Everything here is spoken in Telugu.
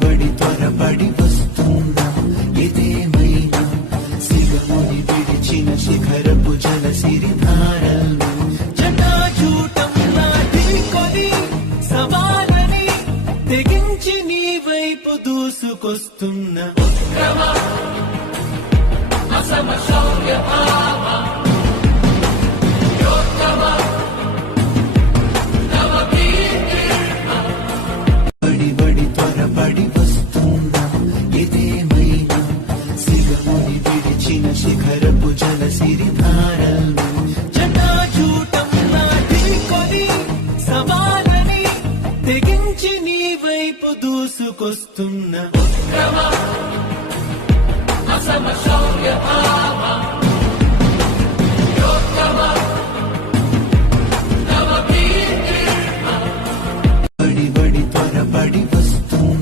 బడి త్వరపడి వస్తున్నా ఇదేమైనా సిగముని విడిచిన శిఖరపు జల సిరిధారల్ని జటాజూటంలా ఢీకొని సవాలని తెగించి నీ వైపు దూసుకొస్తున్న ఉద్యమ అసమ శౌర్య భావ బడి త్వరపడి వస్తున్నా ఇదేమైనా సిగముని విడిచిన శిఖరపు జల సిరిధారల్ని జటాజూటంలా ఢీకొని సవాలని తెగించి నీ వైపు దూసుకొస్తున్న ఉద్యమ అసమ శౌర్య భావ